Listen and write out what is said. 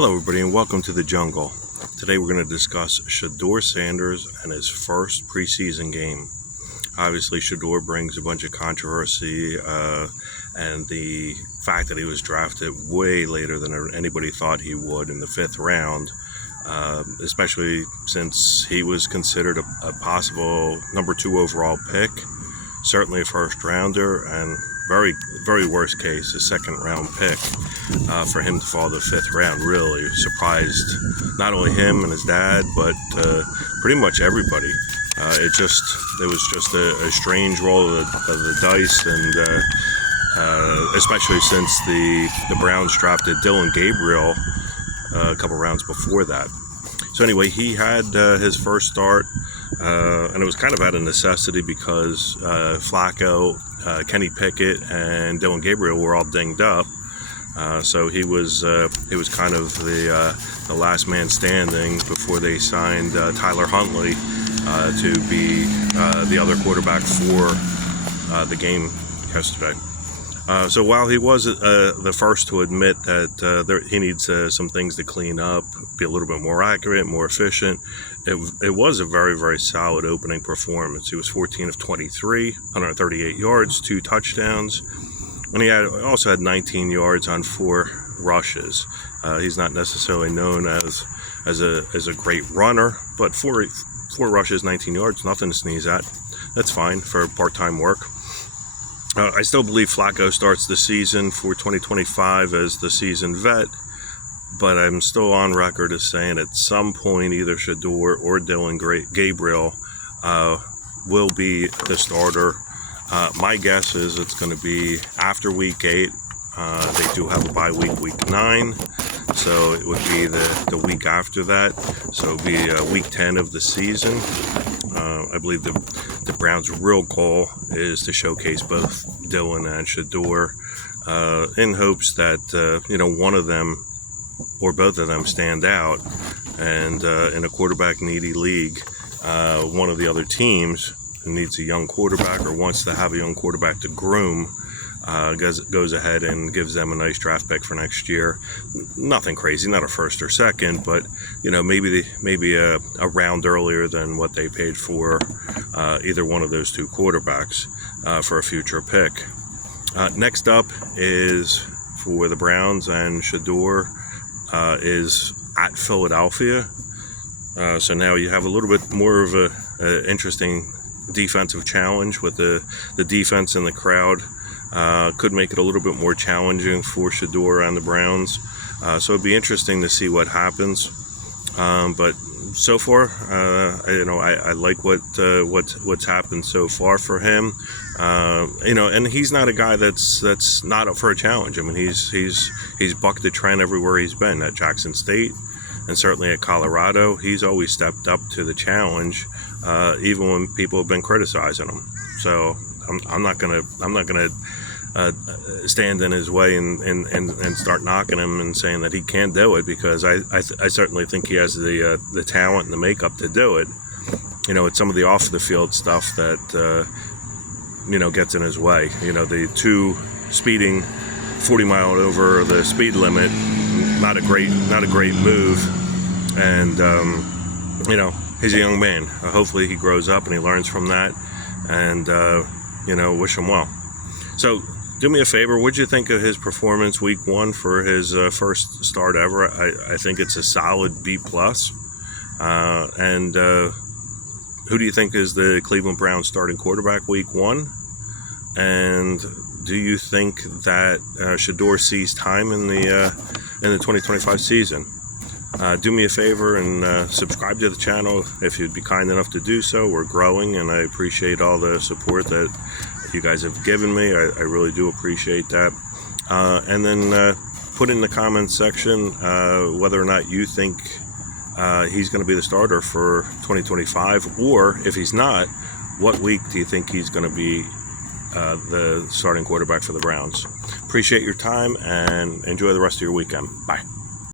Hello everybody and welcome to the jungle. Today we're going to discuss Shedeur Sanders and his first preseason game. Obviously Shedeur brings a bunch of controversy and the fact that he was drafted way later than anybody thought he would in the 5th round, especially since he was considered a possible number 2 overall pick, certainly a first rounder, and very worst case, a 2nd round pick. For him to fall to the 5th round really surprised not only him and his dad, but pretty much everybody. It was just a strange roll of the dice, and especially since the Browns drafted Dillon Gabriel a couple rounds before that. So anyway, he had his first start, and it was kind of out of necessity because Flacco, Kenny Pickett, and Dillon Gabriel were all dinged up. So he was kind of the last man standing before they signed Tyler Huntley to be the other quarterback for the game yesterday. So while he was the first to admit that he needs some things to clean up, be a little bit more accurate, more efficient, it was a very solid opening performance. He was 14 of 23, 138 yards, 2 touchdowns. And he also had 19 yards on 4 rushes. He's not necessarily known as a great runner, but 4 rushes, 19 yards, nothing to sneeze at. That's fine for part-time work. I still believe Flacco starts the season for 2025 as the seasoned vet, but I'm still on record as saying at some point either Shedeur or Dillon Gabriel will be the starter. My guess is it's going to be after week 8. They do have a bye week 9, so it would be the week after that. So it would be week 10 of the season. I believe the Browns' real goal is to showcase both Dillon and Shedeur in hopes that one of them or both of them stand out, and in a quarterback-needy league, one of the other teams who needs a young quarterback or wants to have a young quarterback to groom goes ahead and gives them a nice draft pick for next year. Nothing crazy, not a 1st or 2nd, but maybe a round earlier than what they paid for either one of those 2 quarterbacks for a future pick. Next up is for the Browns, and Shedeur is at Philadelphia. So now you have a little bit more of a interesting defensive challenge with the defense and the crowd. Could make it a little bit more challenging for Shedeur and the Browns. So it'd be interesting to see what happens. But so far, I like what's happened so far for him. And he's not a guy that's not up for a challenge. I mean, he's bucked the trend everywhere he's been, at Jackson State and certainly at Colorado. He's always stepped up to the challenge, even when people have been criticizing him. So I'm not gonna stand in his way and start knocking him and saying that he can't do it, because I certainly think he has the talent and the makeup to do it. It's some of the off the field stuff that gets in his way. The 2 speeding 40 mile over the speed limit, not a great move, and he's a young man. Hopefully he grows up and he learns from that, and wish him well. So do me a favor, what'd you think of his performance week 1 for his first start ever? I think it's a solid B+. And who do you think is the Cleveland Browns starting quarterback week 1? And do you think that Shedeur sees time in the 2025 season? Do me a favor and subscribe to the channel if you'd be kind enough to do so. We're growing, and I appreciate all the support that you guys have given me. I really do appreciate that. And then put in the comments section whether or not you think he's going to be the starter for 2025, or if he's not, what week do you think he's going to be the starting quarterback for the Browns? Appreciate your time and enjoy the rest of your weekend. Bye.